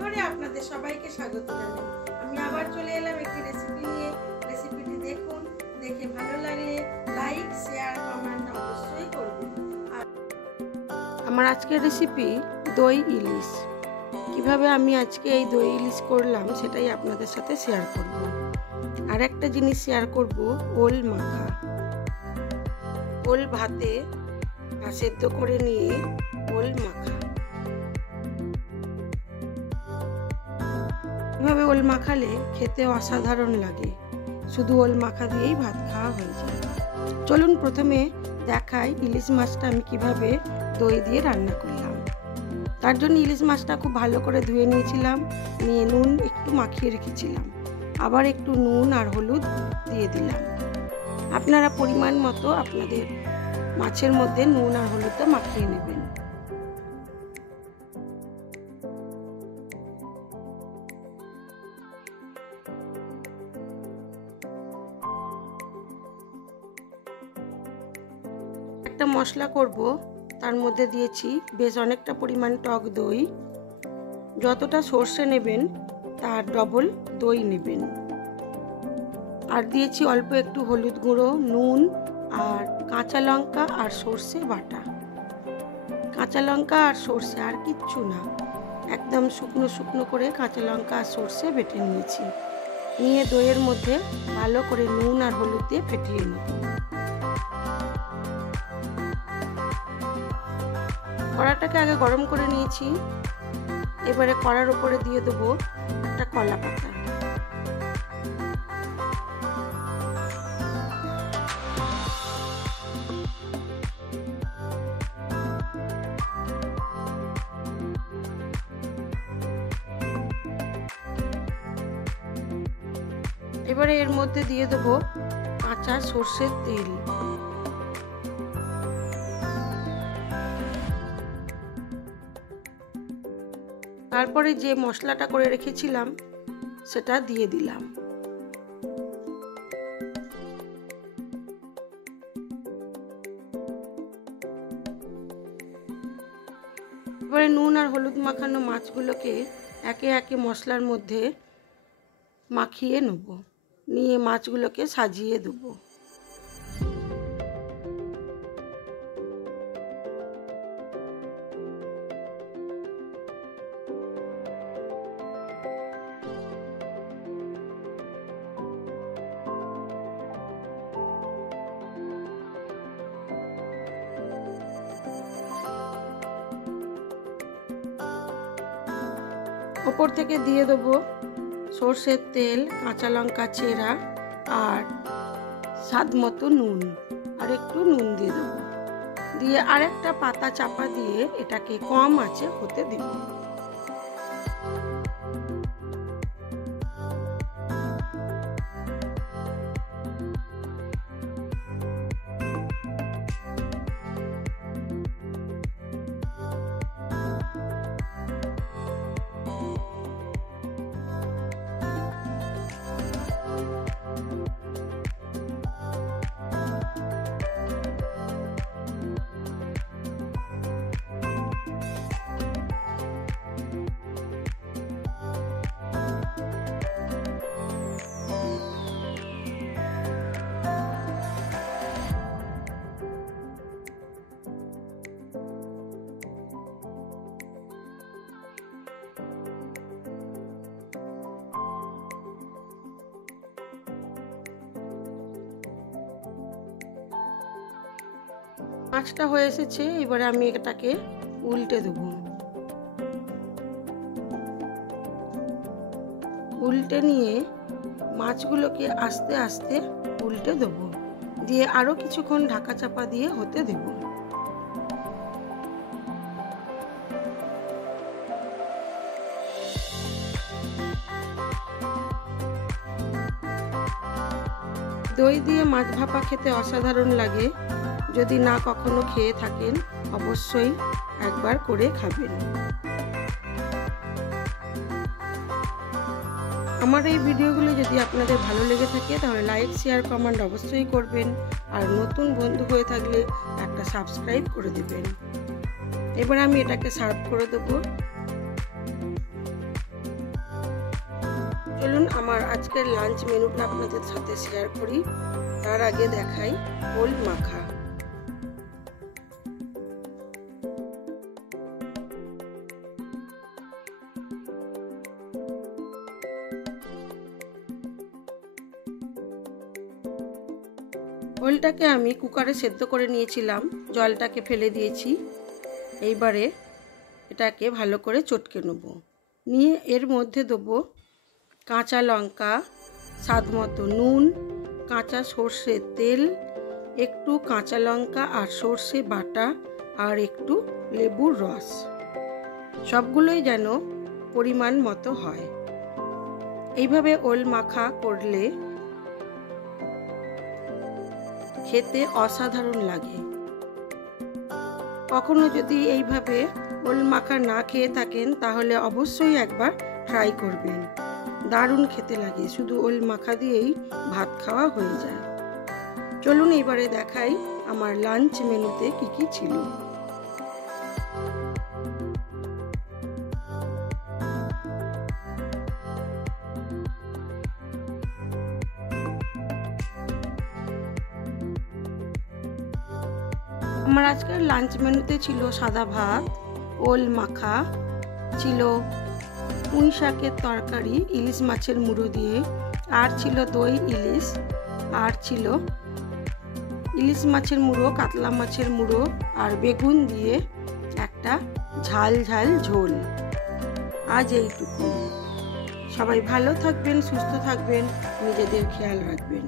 রান্নাঘরে আপনাদের সবাইকে স্বাগত জানাই। আমি আবার চলে এলাম একটি রেসিপি নিয়ে। রেসিপিটি দেখুন, দেখে ভালো লাগলে লাইক, শেয়ার, কমেন্ট অবশ্যই করবেন। আমার আজকের রেসিপি দই ইলিশ। কিভাবে আমি আজকে এই দই ইলিশ করলাম সেটাই আপনাদের সাথে শেয়ার করব। আর একটা জিনিস শেয়ার করব, ওল মাখা। ওল ভাতে সেদ্ধ করে নিয়ে ওল মাখা। এভাবে ওল মাখালে খেতে অসাধারণ লাগে। শুধু ওল মাখা দিয়েই ভাত খাওয়া হয়ে যায়। চলুন প্রথমে দেখাই ইলিশ মাছটা আমি কিভাবে দই দিয়ে রান্না করলাম। তার জন্য ইলিশ মাছটা খুব ভালো করে ধুয়ে নিয়েছিলাম, নিয়ে নুন একটু মাখিয়ে রেখেছিলাম। আবার একটু নুন আর হলুদ দিয়ে দিলাম। আপনারা পরিমাণ মতো আপনাদের মাছের মধ্যে নুন আর হলুদটা মাখিয়ে নেবেন। একটা মশলা করব, তার মধ্যে দিয়েছি বেশ অনেকটা পরিমাণ টক দই। যতটা সর্ষে নেবেন তার ডবল দই নেবেন। আর দিয়েছি অল্প একটু হলুদ গুঁড়ো, নুন আর কাঁচা লঙ্কা আর সর্ষে বাটা। কাঁচা লঙ্কা আর সর্ষে, আর কিচ্ছু না, একদম শুকনো শুকনো করে কাঁচা লঙ্কা আর সর্ষে বেটে নিয়েছি। নিয়ে দইয়ের মধ্যে ভালো করে নুন আর হলুদ দিয়ে ফেটিয়ে নেব। কড়াটাকে আগে গরম করে নিয়েছি। এবারে কড়ার উপরে দিয়ে দেবো একটা কলা পাতা। এবারে এর মধ্যে দিয়ে দেবো কাঁচা সর্ষের তেল। তারপরে যে মশলাটা করে রেখেছিলাম সেটা দিয়ে দিলাম। এবারে নুন আর হলুদ মাখানো মাছগুলোকে একে একে মশলার মধ্যে মাখিয়ে নেব। নিয়ে মাছগুলোকে সাজিয়ে দেবো। ওপর থেকে দিয়ে দেবো সর্ষের তেল, কাঁচা লঙ্কা চেরা আর স্বাদ মতো নুন, আর একটু নুন দিয়ে দেবো। দিয়ে আরেকটা পাতা চাপা দিয়ে এটাকে কম আঁচে হতে দেব। মাছটা হয়ে এসেছে, এবারে আমি এটাকে উল্টে দেব। উল্টে নিয়ে মাছগুলোকে আস্তে আস্তে উল্টে দেব। দিয়ে আরো কিছুক্ষণ ঢাকা চাপা দিয়ে হতে দেব। দই দিয়ে মাছ ভাপা খেতে অসাধারণ লাগে। যদি না কখনো খেয়ে থাকেন অবশ্যই একবার করে খাবেন। আমার এই ভিডিওগুলো যদি আপনাদের ভালো লেগে থাকে তাহলে লাইক, শেয়ার, কমেন্ট অবশ্যই করবেন। আর নতুন বন্ধু হয়ে থাকলে একটা সাবস্ক্রাইব করে দেবেন। এবার আমি এটাকে সার্ভ করে দেবো। চলুন আমার আজকের লাঞ্চ মেনুটা আপনাদের সাথে শেয়ার করি। তার আগে দেখাই ওল মাখা। ওলটাকে আমি কুকারে সেদ্ধ করে নিয়েছিলাম, জলটাকে ফেলে দিয়েছি। এইবারে এটাকে ভালো করে চটকে নেব। নিয়ে এর মধ্যে দেবো কাঁচা লঙ্কা, স্বাদ মতো নুন, কাঁচা সর্ষের তেল, একটু কাঁচা লঙ্কা আর সর্ষে বাটা, আর একটু লেবুর রস। সবগুলোই যেন পরিমাণ মতো হয়। এইভাবে ওল মাখা করলে খেতে অসাধারণ লাগে। কখনো যদি এইভাবে ওল মাখা না খেয়ে থাকেন তাহলে অবশ্যই একবার ট্রাই করবেন। দারুণ খেতে লাগে, শুধু ওল মাখা দিয়েই ভাত খাওয়া হয়ে যায়। চলুন এবারে দেখাই আমার লাঞ্চ মেনুতে কি কি ছিল। আমার আজকের লাঞ্চ মেনুতে ছিল সাদা ভাত, ওল মাখা ছিল, পুঁই শাকের তরকারি ইলিশ মাছের মুড়ো দিয়ে, আর ছিল দই ইলিশ, আর ছিল ইলিশ মাছের মুড়ো, কাতলা মাছের মুড়ো আর বেগুন দিয়ে একটা ঝাল ঝাল ঝোল। আজ এইটুকু। সবাই ভালো থাকবেন, সুস্থ থাকবেন, নিজেদের খেয়াল রাখবেন।